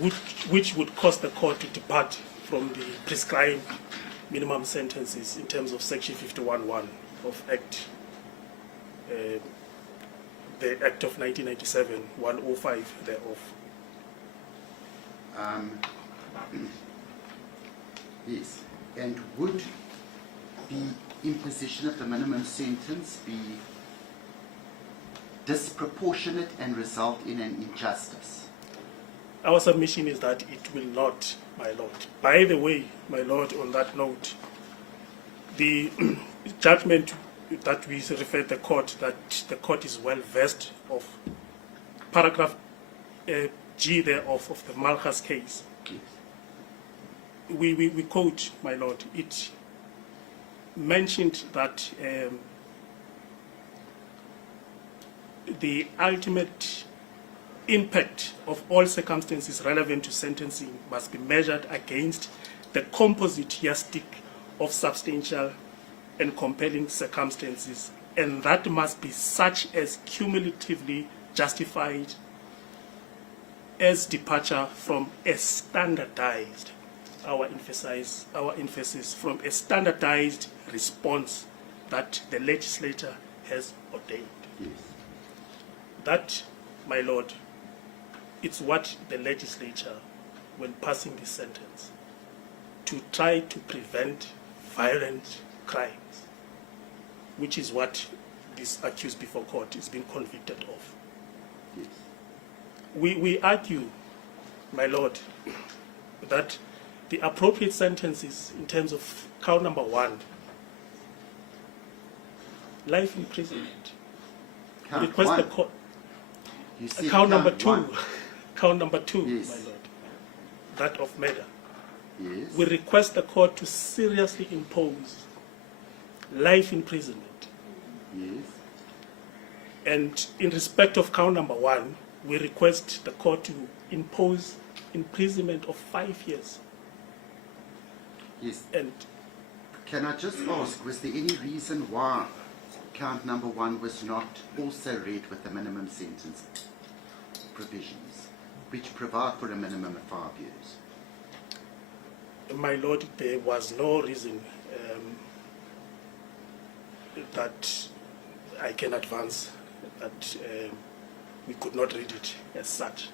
which would cause the court to depart from the prescribed minimum sentences in terms of Section 51(1) of Act, the Act of 1997, 105 thereof. Yes, and would the imposition of the minimum sentence be disproportionate and result in an injustice? Our submission is that it will not, my Lord. By the way, my Lord, on that note, the judgment that we refer the court, that the court is well versed of paragraph G thereof of the Malchus case. Yes. We quote, my Lord, it mentioned that the ultimate impact of all circumstances relevant to sentencing must be measured against the composite yardstick of substantial and compelling circumstances, and that must be such as cumulatively justified as departure from a standardized, our emphasis from a standardized response that the legislature has ordained. Yes. That, my Lord, it's what the legislature, when passing this sentence, to try to prevent violent crimes, which is what this accused before court is being convicted of. Yes. We argue, my Lord, that the appropriate sentences in terms of count number 1, life imprisonment. Count Request one. the court. You said Count number 2. one. Count number 2, Yes. my Lord. That of murder. Yes. We request the court to seriously impose life imprisonment. Yes. And in respect of count number 1, we request the court to impose imprisonment of 5 years. Yes. And Can I just ask, was there any reason why count number 1 was not also read with the minimum sentence provisions, which provide for a minimum of 5 years? my Lord, there was no reason that I can advance that we could not read it as such.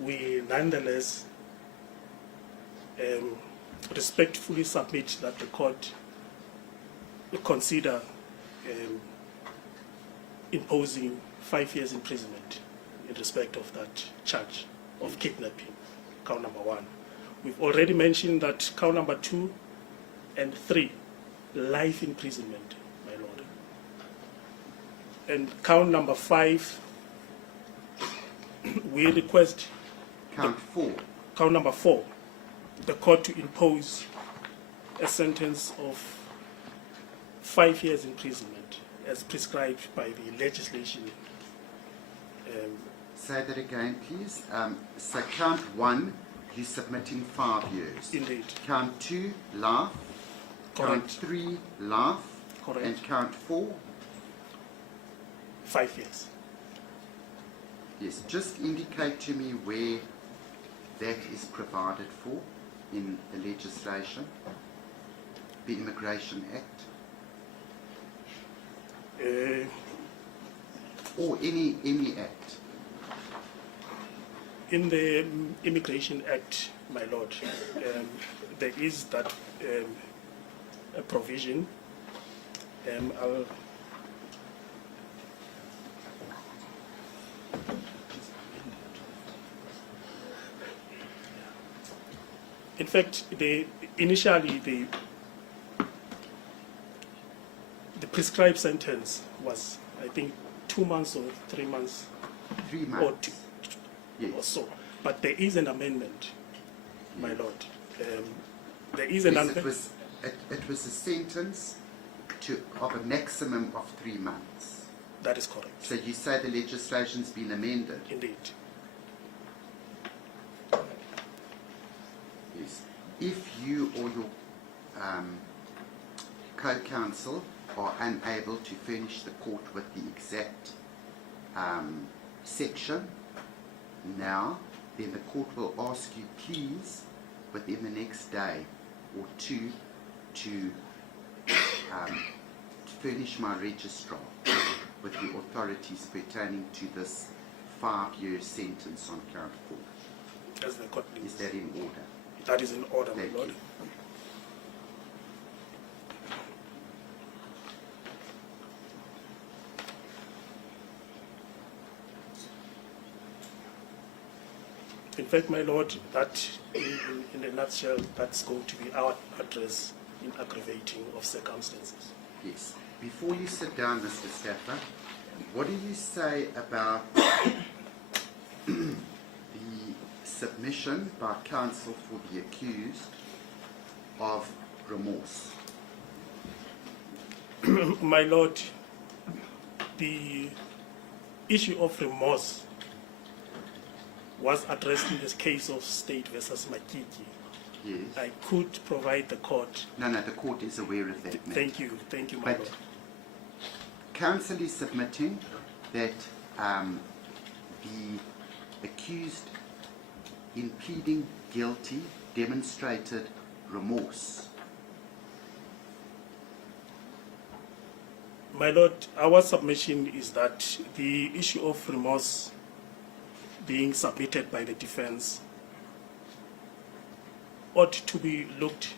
We nonetheless respectfully submit that the court consider imposing 5 years imprisonment in respect of that charge of kidnapping, count number 1. We've already mentioned that count number 2 and 3, life imprisonment, my Lord. And count number 5, we request Count 4. count number 4, the court to impose a sentence of 5 years imprisonment as prescribed by the legislation. Say that again, please. So count 1, you're submitting 5 years. Indeed. Count 2, life. Count Correct. 3, life. Correct. And count 4? 5 years. Yes. Just indicate to me where that is provided for in the legislation, the Immigration Act, or any act. In the Immigration Act, my Lord, there is that a provision. In fact, initially the prescribed sentence was, I think, 2 months or 3 months. 3 Or months. two, Yes. or so. But there is an amendment, my Yes. Lord. There is an Yes, amendment. it was a sentence of a maximum of 3 months. That is correct. So you say the legislation's been amended? Indeed. Yes. If you or your co-counsel are unable to furnish the court with the exact section, now then the court will ask you, please, within the next day or two, to furnish my registrar with the authorities pertaining to this 5-year sentence on count 4. As the court Is please. that in order? That is in order, my Thank lord. you. In fact, my lord, that in a nutshell, that's going to be our address in aggravating of circumstances. Yes. Before you sit down, Mr. Stafford, what do you say about the submission by counsel for the accused of remorse? My lord, the issue of remorse was addressed in this case of State versus Makiki. Yes. I could provide the court. No, the court is aware of that. ma'am. Thank you, my But lord. counsel is submitting that the accused, in pleading guilty, demonstrated remorse. My lord, our submission is that the issue of remorse being submitted by the defense ought to be looked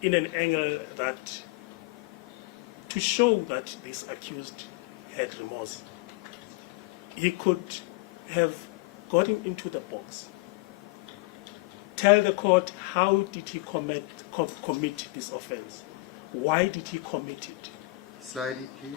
in an angle that to show that this accused had remorse. He could have gotten into the box, tell the court how did he commit this offense, why did he commit it. Slowly, please.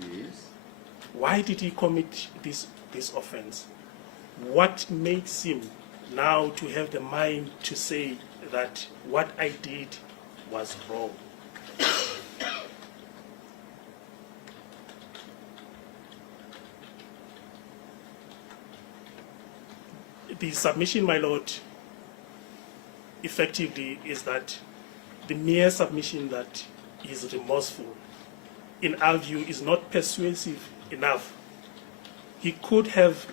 Yes. Why did he commit this offense? What makes him now to have the mind to say that what I did was wrong? The submission, my lord, effectively is that the mere submission that he is remorseful, in our view, is not persuasive enough. He could have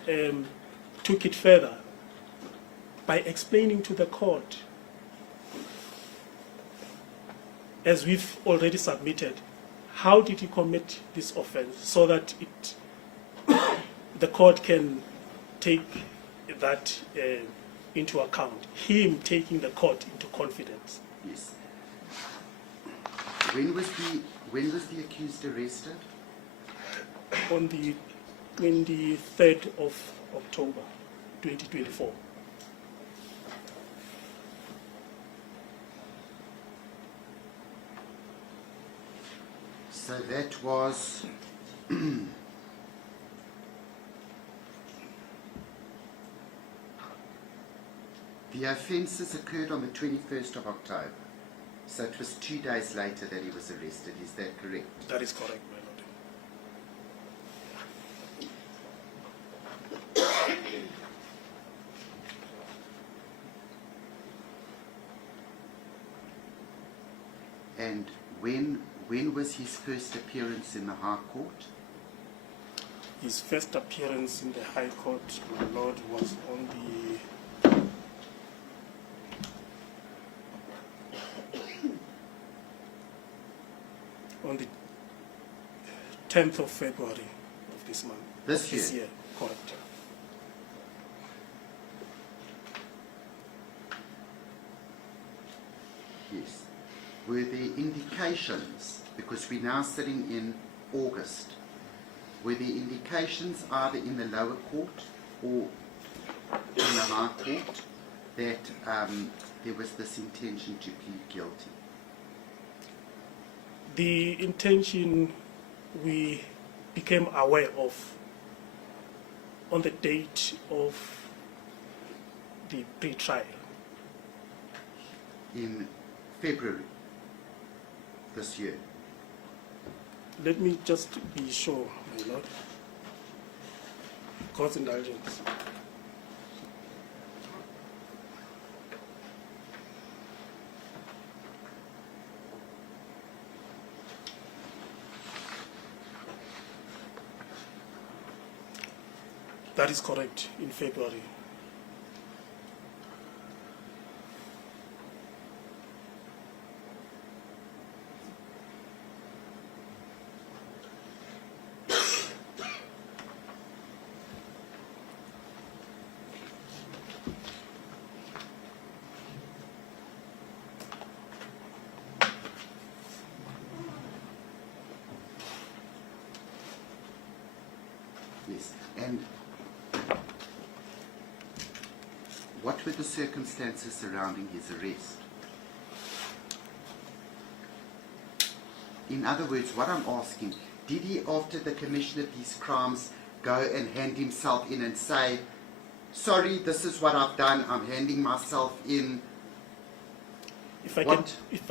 took it further by explaining to the court, as we've already submitted, how did he commit this offense, so that the court can take that into account, him taking the court into confidence. Yes. When was the accused arrested? On the 23rd of October 2024. So that was the offences occurred on the 21st of October. So it was 2 days later that he was arrested. Is that correct? That is correct, my lord. And when was his first appearance in the High Court? His first appearance in the High Court, my lord, was on the 10th of February of this month. This This year? year, correct. Yes. Were there indications, because we're now sitting in August, were there indications either in the lower court or in the High Court that there was this intention to plead guilty? The intention we became aware of on the date of the pre-trial. In February this year. Let me just be sure, my lord. Court's indulgence. That is correct, in February. Yes. And what were the circumstances surrounding his arrest? In other words, what I'm asking, did he, after the commission of these crimes, go and hand himself in and say, sorry, this is what I've done, I'm handing myself in? If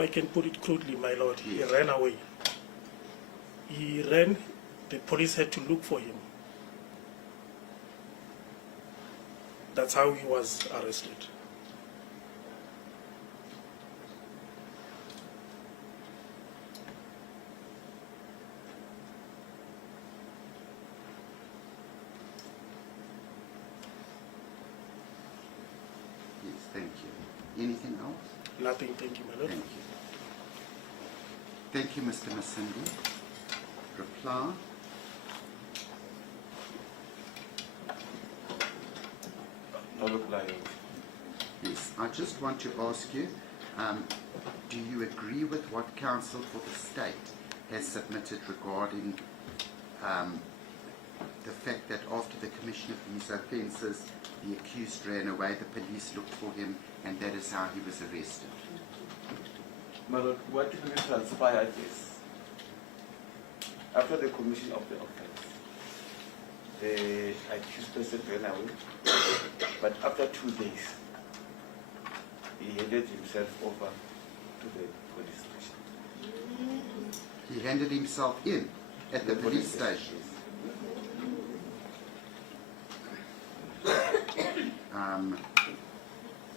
I can put it crudely, my lord, Yes. he ran away. He ran, the police had to look for him. That's how he was arrested. Yes, thank you. Anything else? Nothing, thank you, my lord. Thank you. Thank you, Mr. Masindi. Reply. No reply. Yes, I just want to ask you, do you agree with what counsel for the state has submitted regarding the fact that after the commission of these offences, the accused ran away, the police looked for him, and that is how he was arrested? My lord, what typically transpired is, after the commission of the offense, the accused person ran away, but after 2 days, he handed himself over to the police station. He handed himself in at the police station.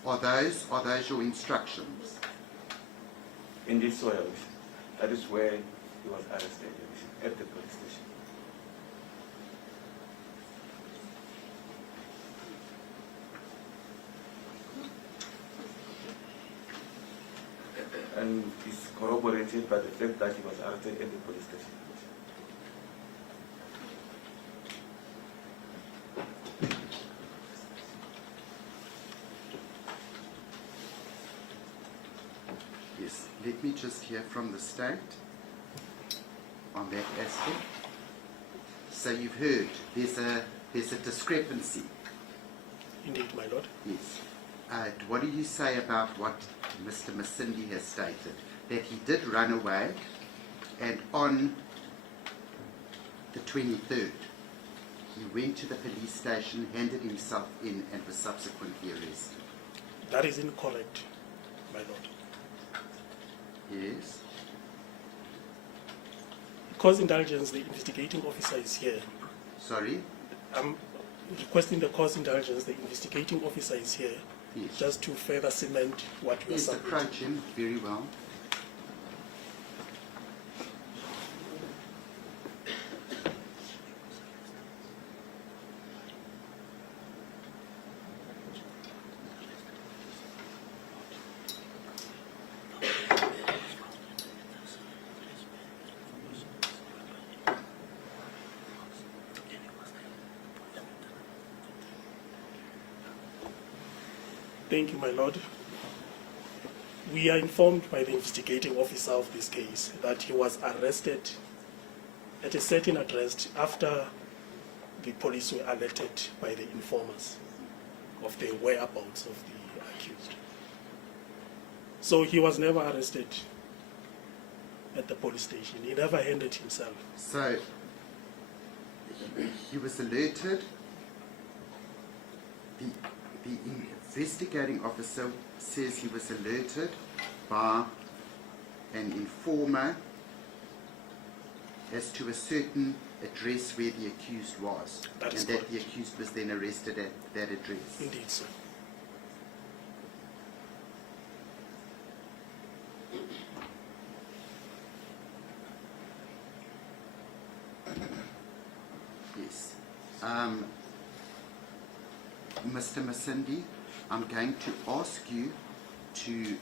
Are those your instructions? Indeed, so, Your Worship. That is where he was arrested, Your Worship, at the police station. And it's corroborated by the fact that he was arrested at the police station. Yes, let me just hear from the state on that aspect. So you've heard there's a discrepancy. Indeed, my lord. Yes. What do you say about what Mr. Masindi has stated? That he did run away, and on the 23rd, he went to the police station, handed himself in, and was subsequently arrested. That is incorrect, my lord. Yes. Cause indulgence, the investigating officer is here. Sorry? I'm requesting the cause indulgence, the investigating officer is here, Yes. just to further cement what we are Yes, submitting. approach him very well. Thank you, my lord. We are informed by the investigating officer of this case that he was arrested at a certain address after the police were alerted by the informers of the whereabouts of the accused. So he was never arrested at the police station. He never handed himself. So he was alerted. The investigating officer says he was alerted by an informer as to a certain address where the accused was, That is and that correct. the accused was then arrested at that address. Indeed, sir. Yes. Mr. Masindi, I'm going to ask you to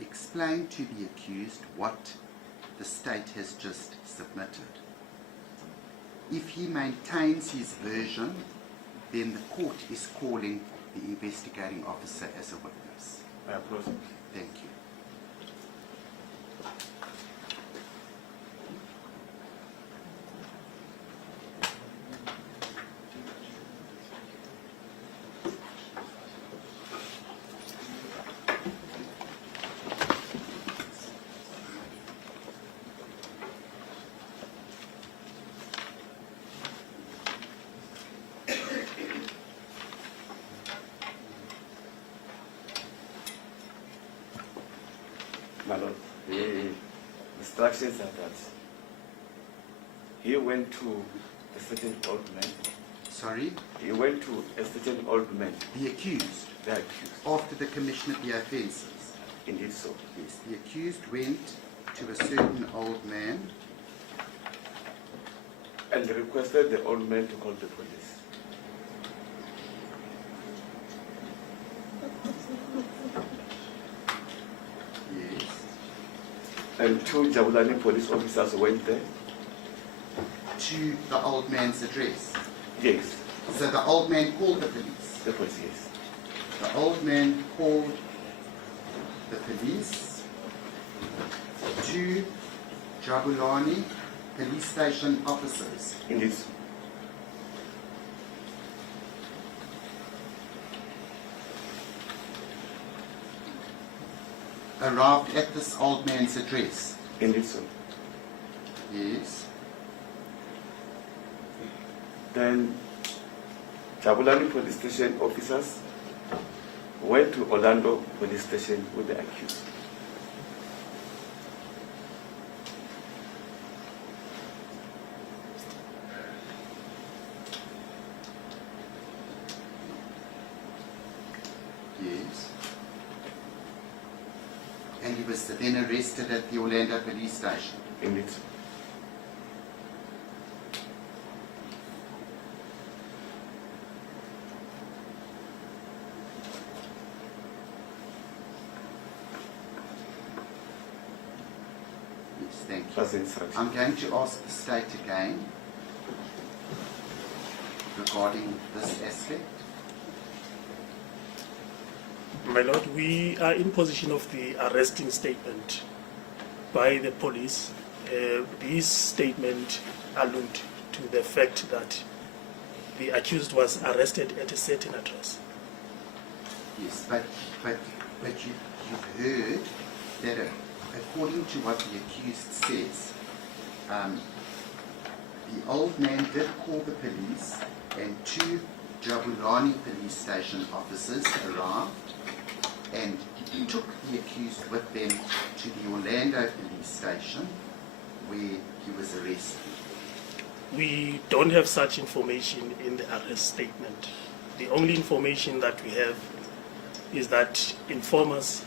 explain to the accused what the state has just submitted. If he maintains his version, then the court is calling the investigating officer as a witness. I approve. Thank you. My lord, the instructions are that he went to a certain old man. Sorry? He went to a certain old man, The accused, the accused. after the commission of the offences. Indeed so. Yes, the accused went to a certain old man And requested the old man to call the police. yes, And two Jabulani police officers went there. to the old man's address. Yes, So the old man called the police. the police, yes. The old man called the police to Jabulani police station officers. Indeed so. Arrived at this old man's address. Indeed so. Yes. Then Jabulani police station officers went to Orlando police station with the accused. Yes. And he was then arrested at the Orlando police station. Indeed so. Yes, thank you. That's the instruction. I'm going to ask the state again regarding this aspect. My Lord, we are in possession of the arresting statement by the police. This statement alludes to the fact that the accused was arrested at a certain address. Yes, but you've heard that according to what the accused says, the old man did call the police and two Jabulani police station officers arrived and took the accused with them to the Orlando police station where he was arrested. We don't have such information in the arrest statement. The only information that we have is that informers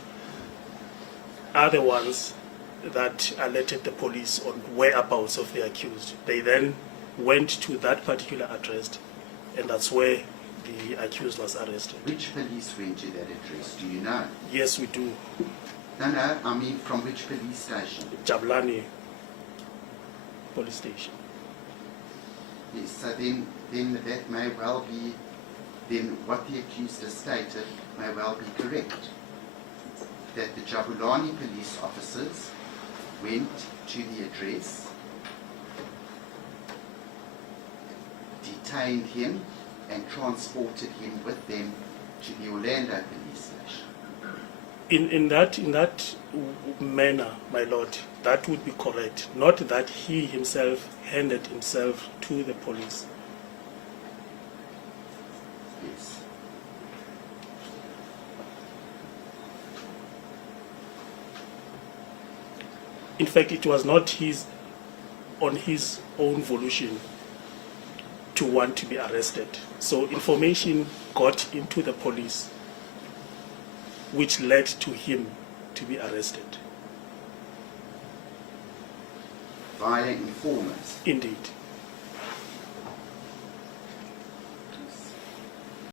are the ones that alerted the police on whereabouts of the accused. They then went to that particular address, and that's where the accused was arrested. Which police went to that address? Do you know? Yes, we do. No, I mean from which police station? Jabulani police station. Yes, so then that may well be, then what the accused has stated may well be correct. That the Jabulani police officers went to the address, detained him, and transported him with them to the Orlando police station. In that manner, my Lord, that would be correct. Not that he himself handed himself to the police. Yes. In fact, it was not on his own volition to want to be arrested. So information got into the police, which led to him to be arrested. Via informers. Indeed.